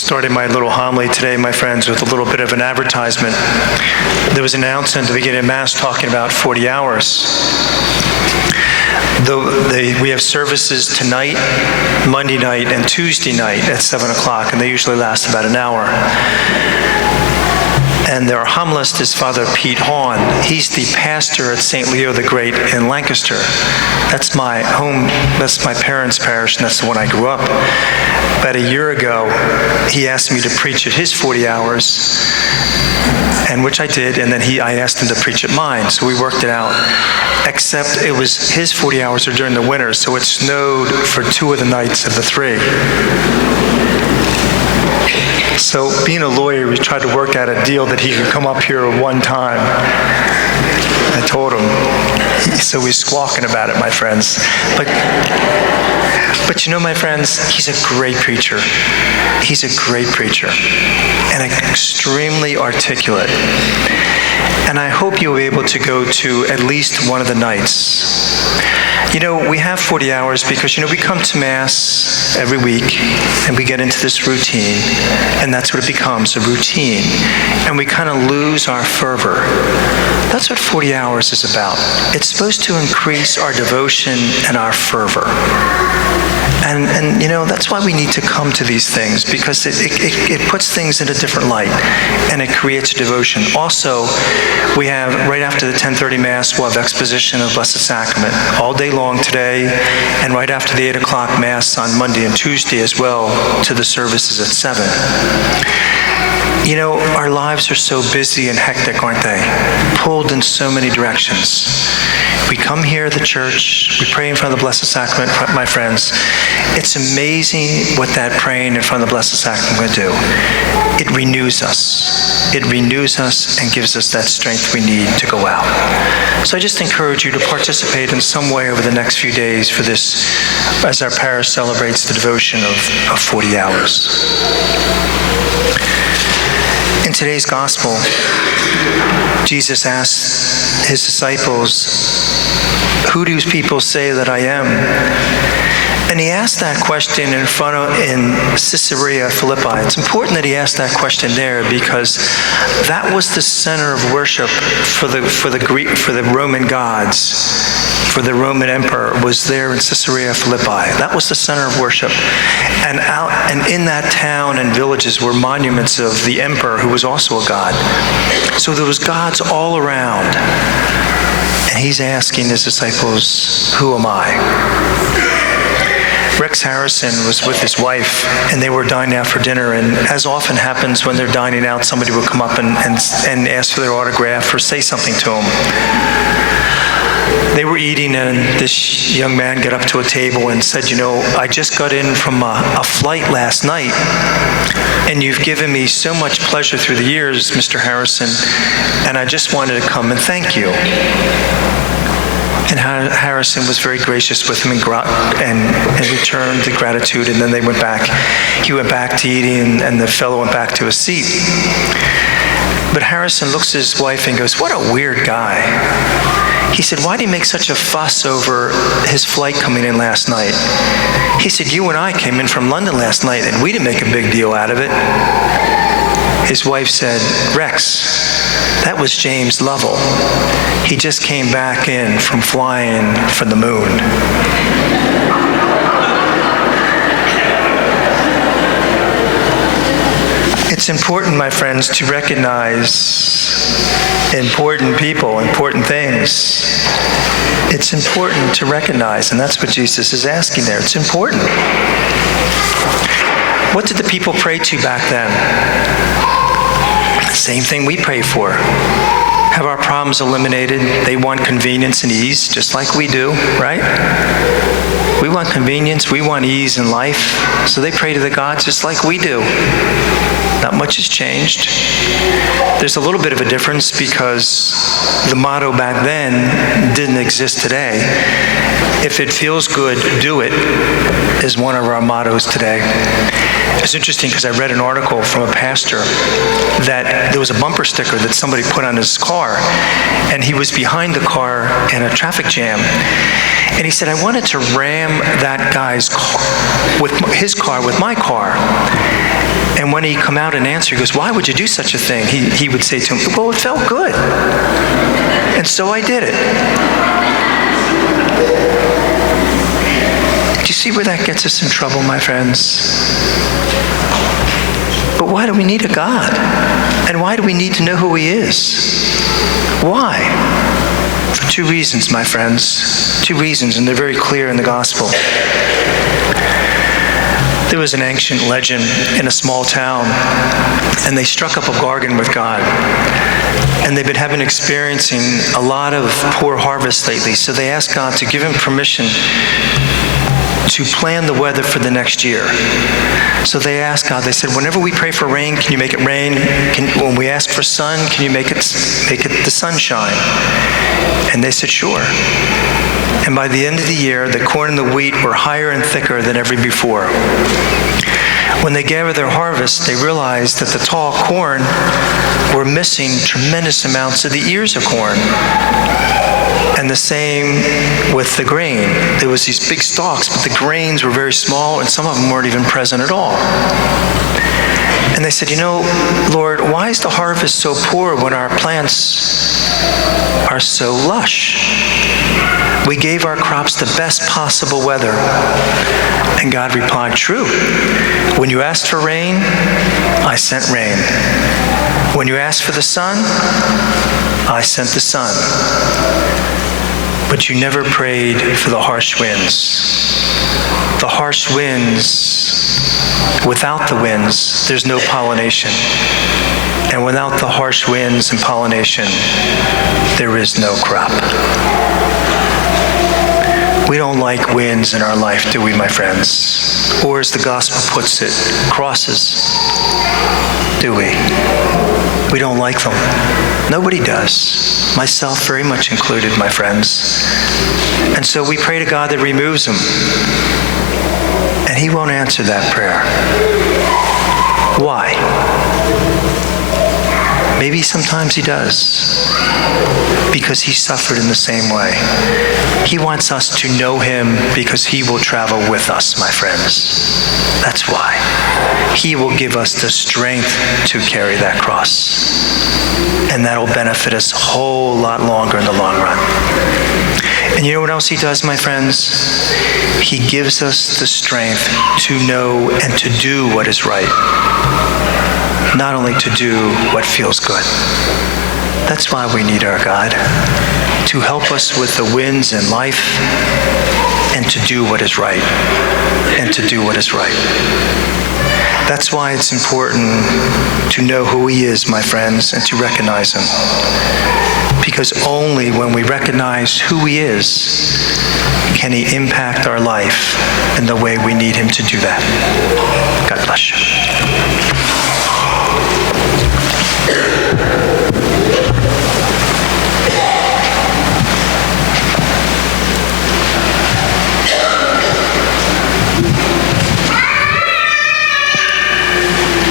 starting my little homily today, my friends, with a little bit of an advertisement. There was an announcement at the beginning of Mass talking about 40 hours. We have services tonight, Monday night, and Tuesday night at 7 o'clock, and they usually last about an hour. And their homilist is Father Pete Hawn. He's the pastor at St. Leo the Great in Lancaster. That's my home, that's my parents' parish, and that's the one I grew up. About a year ago, he asked me to preach at his 40 hours, and which I did, and then I asked him to preach at mine, so we worked it out. Except it was his 40 hours are during the winter, so it snowed for 2 of the nights of the 3. So being a lawyer, we tried to work out a deal that he could come up here one time. I told him. So he's squawking about it, my friends. But you know, my friends, he's a great preacher. He's a great preacher and extremely articulate. And I hope you'll be able to go to at least one of the nights. You know, we have 40 hours because, you know, we come to Mass every week and we get into this routine, and that's what it becomes, a routine. And we kind of lose our fervor. That's what 40 hours is about. It's supposed to increase our devotion and our fervor. And you know, that's why we need to come to these things, because it puts things in a different light, and it creates a devotion. Also, we have, right after the 10:30 Mass, we'll have exposition of Blessed Sacrament all day long today, and right after the 8 o'clock Mass on Monday and Tuesday as well, to the services at 7. You know, our lives are so busy and hectic, aren't they? Pulled in so many directions. We come here to the church, we pray in front of the Blessed Sacrament, my friends. It's amazing what that praying in front of the Blessed Sacrament will do. It renews us. It renews us and gives us that strength we need to go out. So I just encourage you to participate in some way over the next few days for this, as our parish celebrates the devotion of 40 hours. In today's Gospel, Jesus asked his disciples, "Who do people say that I am?" And he asked that question in Caesarea Philippi. It's important that he asked that question there because that was the center of worship for the Roman gods. For the Roman emperor was there in Caesarea Philippi. That was the center of worship. And in that town and villages were monuments of the emperor, who was also a god. So there was gods all around. And he's asking his disciples, "Who am I?" Rex Harrison was with his wife, and they were dining out for dinner, and as often happens when they're dining out, somebody will come up and ask for their autograph or say something to them. They were eating, and this young man got up to a table and said, "You know, I just got in from a flight last night, and you've given me so much pleasure through the years, Mr. Harrison, and I just wanted to come and thank you." And Harrison was very gracious with him and returned the gratitude, and then they went back. He went back to eating, and the fellow went back to his seat. But Harrison looks at his wife and goes, "What a weird guy." He said, "Why did he make such a fuss over his flight coming in last night?" He said, "You and I came in from London last night, and we didn't make a big deal out of it." His wife said, "Rex, that was James Lovell. He just came back in from flying for the moon." It's important, my friends, to recognize important people, important things. It's important to recognize, and that's what Jesus is asking there. It's important. What did the people pray to back then? Same thing we pray for. Have our problems eliminated. They want convenience and ease, just like we do, right? We want convenience, we want ease in life. So they pray to the gods just like we do. Not much has changed. There's a little bit of a difference because the motto back then didn't exist today. If it feels good, do it, is one of our mottos today. It's interesting because I read an article from a pastor that there was a bumper sticker that somebody put on his car, and he was behind the car in a traffic jam. And he said, "I wanted to ram that guy's car with his car with my car." And when he come out and answer, he goes, why would you do such a thing? He would say to him, well, it felt good. And so I did it. Do you see where that gets us in trouble, my friends? But why do we need a God? And why do we need to know who he is? Why? For two reasons, my friends. Two reasons, and they're very clear in the gospel. There was an ancient legend in a small town, and they struck up a bargain with God. And they've been experiencing a lot of poor harvests lately, so they asked God to give him permission to plan the weather for the next year. So they asked God, they said, whenever we pray for rain, can you make it rain? When we ask for sun, can you make it the sunshine? And they said, sure. And by the end of the year, the corn and the wheat were higher and thicker than ever before. When they gathered their harvest, they realized that the tall corn were missing tremendous amounts of the ears of corn. And the same with the grain. There was these big stalks, but the grains were very small, and some of them weren't even present at all. And they said, Lord, why is the harvest so poor when our plants are so lush? We gave our crops the best possible weather. And God replied, true. When you asked for rain, I sent rain. When you asked for the sun, I sent the sun. But you never prayed for the harsh winds. The harsh winds, without the winds, there's no pollination. And without the harsh winds and pollination, there is no crop. We don't like winds in our life, do we, my friends? Or as the gospel puts it, crosses, do we? We don't like them. Nobody does. Myself very much included, my friends. And so we pray to God that removes them. And he won't answer that prayer. Why? Maybe sometimes he does. Because he suffered in the same way. He wants us to know him because he will travel with us, my friends. That's why. He will give us the strength to carry that cross. And that'll benefit us a whole lot longer in the long run. And you know what else he does, my friends? He gives us the strength to know and to do what is right. Not only to do what feels good. That's why we need our God, to help us with the winds in life and to do what is right. And to do what is right. That's why it's important to know who he is, my friends, and to recognize him. Because only when we recognize who he is can he impact our life in the way we need him to do that. God bless you.